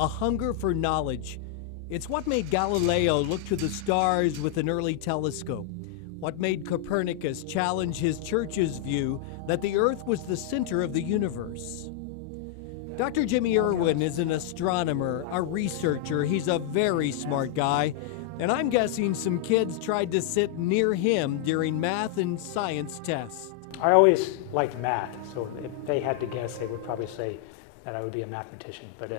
a hunger for knowledge. It's what made Galileo look to the stars with an early telescope, what made Copernicus challenge his church's view that the Earth was the center of the universe. Dr. Jimmy Irwin is an astronomer, a researcher. He's a very smart guy, and I'm guessing some kids tried to sit near him during math and science tests. I always liked math, so if they had to guess, they would probably say that I would be a mathematician. But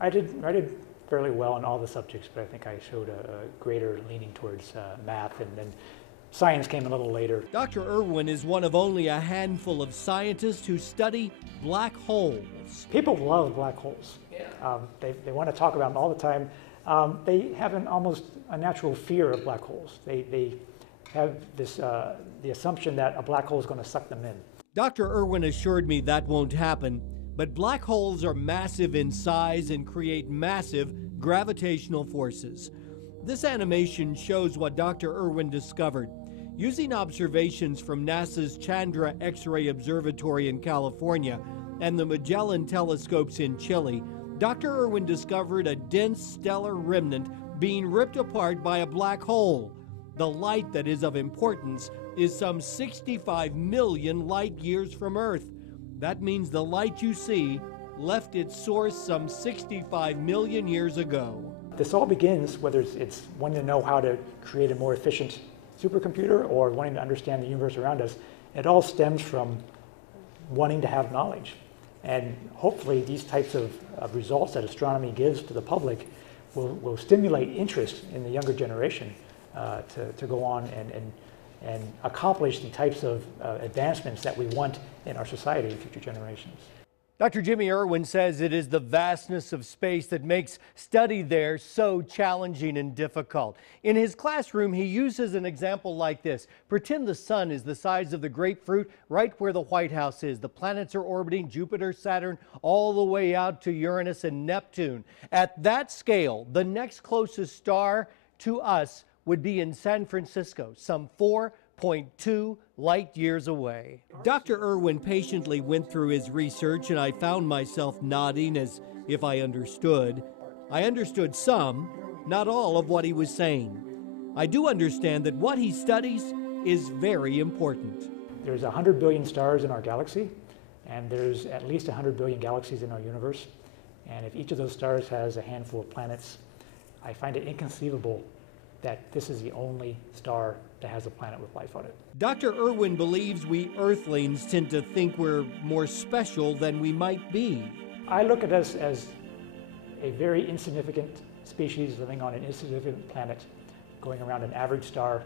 I did fairly well in all the subjects, but I think I showed a greater leaning towards math, and then science came a little later. Dr. Irwin is one of only a handful of scientists who study black holes. People love black holes. They want to talk about them all the time. They have almost a natural fear of black holes. They have this, the assumption that a black hole is going to suck them in. Dr. Irwin assured me that won't happen, but black holes are massive in size and create massive gravitational forces. This animation shows what Dr. Irwin discovered. Using observations from NASA's Chandra X-ray Observatory in California and the Magellan telescopes in Chile, Dr. Irwin discovered a dense stellar remnant being ripped apart by a black hole. The light that is of importance is some 65 million light years from Earth. That means the light you see left its source some 65 million years ago. This all begins, whether it's wanting to know how to create a more efficient supercomputer or wanting to understand the universe around us, it all stems from wanting to have knowledge. And hopefully these types of results that astronomy gives to the public will stimulate interest in the younger generation to go on and accomplish the types of advancements that we want in our society in future generations. Dr. Jimmy Irwin says it is the vastness of space that makes study there so challenging and difficult. In his classroom, he uses an example like this. Pretend the sun is the size of the grapefruit right where the White House is. The planets are orbiting Jupiter, Saturn, all the way out to Uranus and Neptune. At that scale, the next closest star to us would be in San Francisco, some 4.2 light years away. Dr. Irwin patiently went through his research, and I found myself nodding as if I understood. I understood some, not all of what he was saying. I do understand that what he studies is very important. There's 100 billion stars in our galaxy, and there's at least 100 billion galaxies in our universe. And if each of those stars has a handful of planets, I find it inconceivable that this is the only star that has a planet with life on it. Dr. Irwin believes we Earthlings tend to think we're more special than we might be. I look at us as a very insignificant species living on an insignificant planet, going around an average star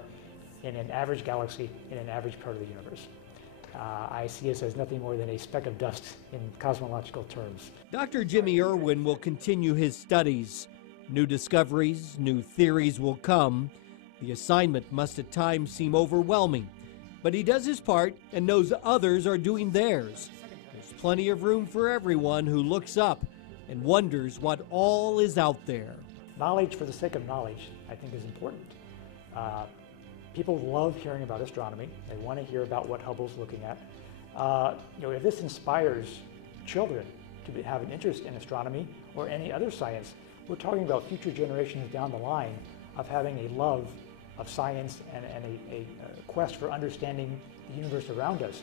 in an average galaxy in an average part of the universe. I see us as nothing more than a speck of dust in cosmological terms. Dr. Jimmy Irwin will continue his studies. New discoveries, new theories will come. The assignment must at times seem overwhelming, but he does his part and knows others are doing theirs. There's plenty of room for everyone who looks up and wonders what all is out there. Knowledge for the sake of knowledge, I think, is important. People love hearing about astronomy. They want to hear about what Hubble's looking at. If this inspires children to have an interest in astronomy or any other science, we're talking about future generations down the line of having a love of science and a quest for understanding the universe around us.